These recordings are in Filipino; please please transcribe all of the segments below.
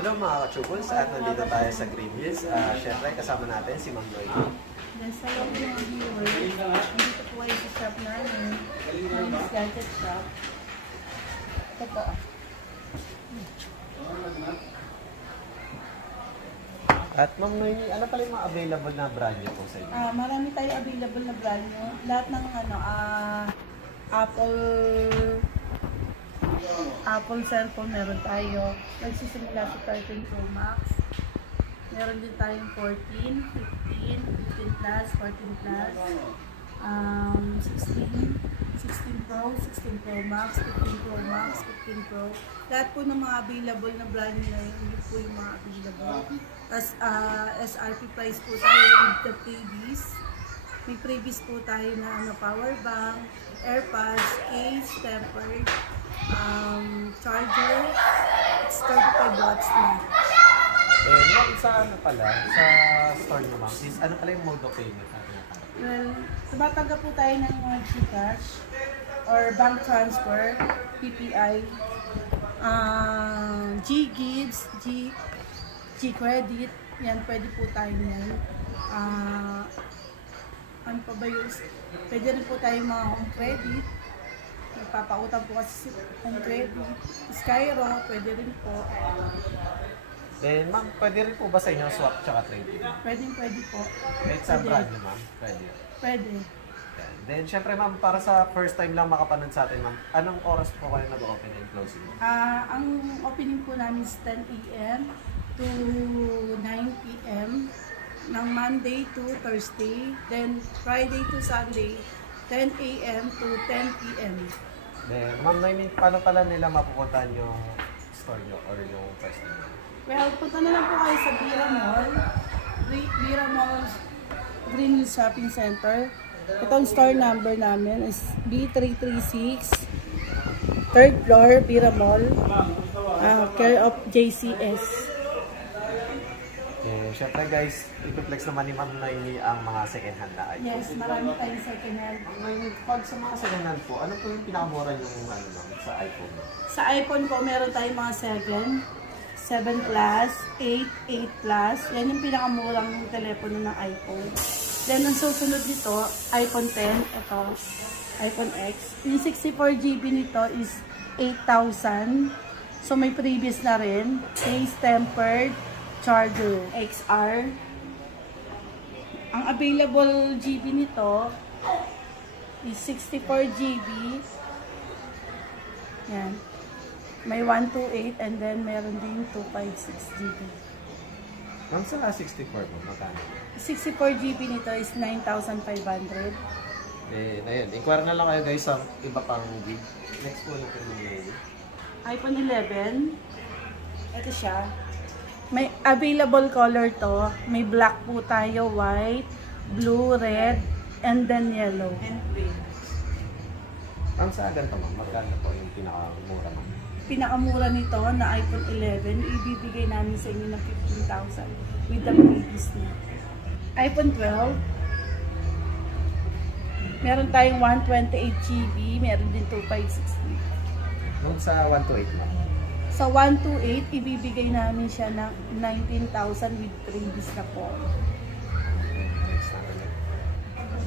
Hello mga kachukuls, at nandito tayo sa Green Hills. Siyempre kasama natin si Ma'am Noemi. Then sa loob ng viewers, dito po ay sa shop namin, Noemi's Gadget Shop. Ito po. At Ma'am Noemi, ano pala yung mga available na brand nyo po sa inyo? Marami tayo available na brand nyo. Lahat ng Apple cellphone meron tayo. Nagsisimula sa 13 Pro Max. Meron din tayong 14, 15, 15 Plus, 14 Plus, 16 Pro, 16 Pro Max, 15 Pro Max, 15 Pro. Lahat po ng mga available na brand nyo, hindi po yung mga available. Tapos SRP price po tayo with the freebies. May freebies po tayo na power bank, AirPods, case, tempered, charger. It's 35 watts na. Ma'am, sa ano pala, sa store nyo ma'am, is ano pala yung mode of payment natin? Well, tumatanggap po tayo ng mga GCash or bank transfer, PPI, G-Gives, G-Credit, yan, pwede po tayo yan. Ano pa ba yun? Pwede rin po tayo mga home credit. Nagpapautang po kasi home credit. Skyro, pwede rin po. Then ma'am, pwede rin po ba sa inyo swap tsaka trade? Pwede po. Kahit sa brand nyo ma'am, pwede. Pwede. Then syempre ma'am, para sa first time lang makapanood sa atin ma'am, anong oras po kayo nag-open and closing? Ang opening po namin is 10 AM to 9 PM ng Monday to Thursday, then Friday to Sunday 10 AM to 10 PM. Then ma'am Noemi, paano pala nila mapupuntahan yung store nyo or yung first nyo? Well, punta na lang po kayo sa Bira Mall, Bira Mall Green Hills Shopping Center. Itong store number namin is B336, 3rd floor, Bira Mall, care of JCS. Siyempre guys, ipiplex naman ni Ma'am Noemi ang mga second hand na iPhone. Yes, marami tayong second hand. Pag sa mga second hand po, ano po yung pinakamura yung sa iPhone? Sa iPhone po, meron tayong mga 7 Plus, 8 Plus. Yan yung pinakamurang telepono ng iPhone. Then, ang susunod nito, iPhone 10. Ito, iPhone X. Yung 64GB nito is 8,000. So, may previous na rin. Case tempered, charger, XR. Ang available GB nito is 64GB. Yan. May 128 and then meron din 256GB. Ma'am, sa 64 po, magkano? 64GB nito is 9,500. Ayun. Inquire na lang kayo guys sa iba pang gig. Next po natin yung iPhone 11. Ito siya. May available color to. May black po tayo, white, blue, red, and then yellow. And green. Ang sa ganito ma'am, magkano po yung pinakamura ma'am? Pinakamura nito na iPhone 11, ibibigay namin sa inyo ng 15,000 with the previous niya. iPhone 12, meron tayong 128GB, meron din 256GB. Nung sa 128 ma'am? Sa 128, ibibigay namin siya ng 19,000 with previous na po.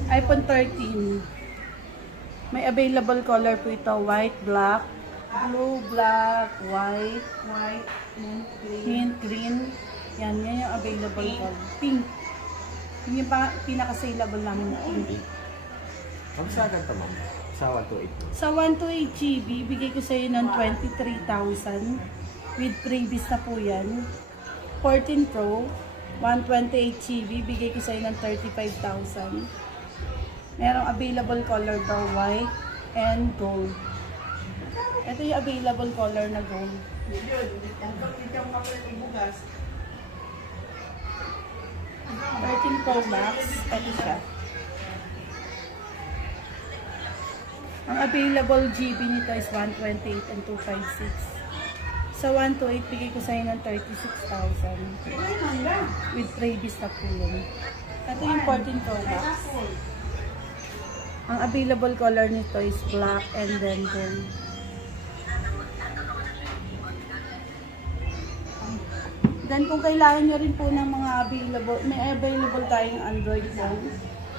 iPhone 13, may available color po ito, white, black, blue, black, white, mint, green. Yan yung available color. Pink. Yun yung pinaka-saleable namin na pink. Ang sa ganito ma'am? Sa 128? Sa 128GB, bigay ko sa iyo ng 23,000 with previous na po yan. 14 Pro, 128GB, bigay ko sa iyo ng 35,000. Merong available color daw, white and gold. Ito yung available color na gold. 13 Pro Max, ito siya. Ang available GB nito is 128 and 256. Sa 128, bigay ko sa inyo ng 36,000. With previous na po yun. Ito yung 14 Pro Max. Ang available color nito is black and then gold. Then kung kailangan nyo rin po ng mga available, may available tayong Android phone.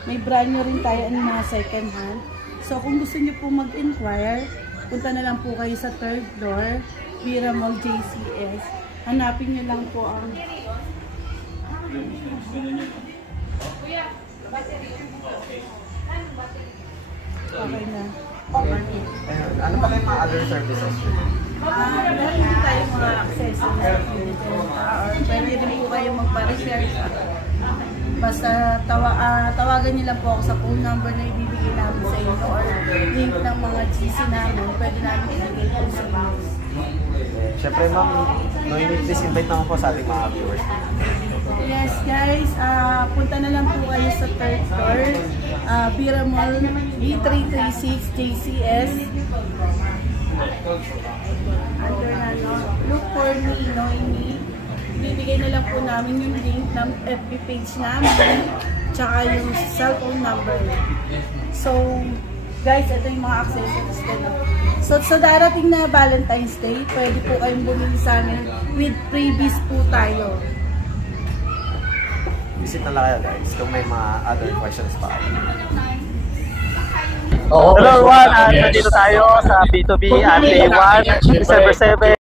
May brand nyo rin tayo ng mga second hand. So kung gusto nyo po mag-inquire, punta na lang po kayo sa 3rd floor, Vira Mall JCS. Hanapin nyo lang po ang... Okay na. Ayun. Ano pa kayong mga other services? Meron din tayong mga accessories or pwede rin po kayo magpa-research. Basta tawagan niyo lang po ako sa phone number na ibibigay namin sa inyo or link ng mga GC namin. Pwede namin ibigay po sa inyo. Siyempre ma'am, Noemi, please invite naman po sa ating mga viewers. Yes guys, punta na lang po kayo sa 3rd floor, Vira Mall B336 JCS. Under na, no? Look for me, Noemi. Bibigay na lang po namin yung link ng FB page namin, tsaka yung cellphone number. So, guys, ito yung mga accessories ko. So, sa darating na Valentine's Day, pwede po kayong bumili sa amin with freebies po tayo. Visit na lang kayo guys kung may mga other questions pa. Hello everyone, nandito tayo sa B2B at Day 1, December 7.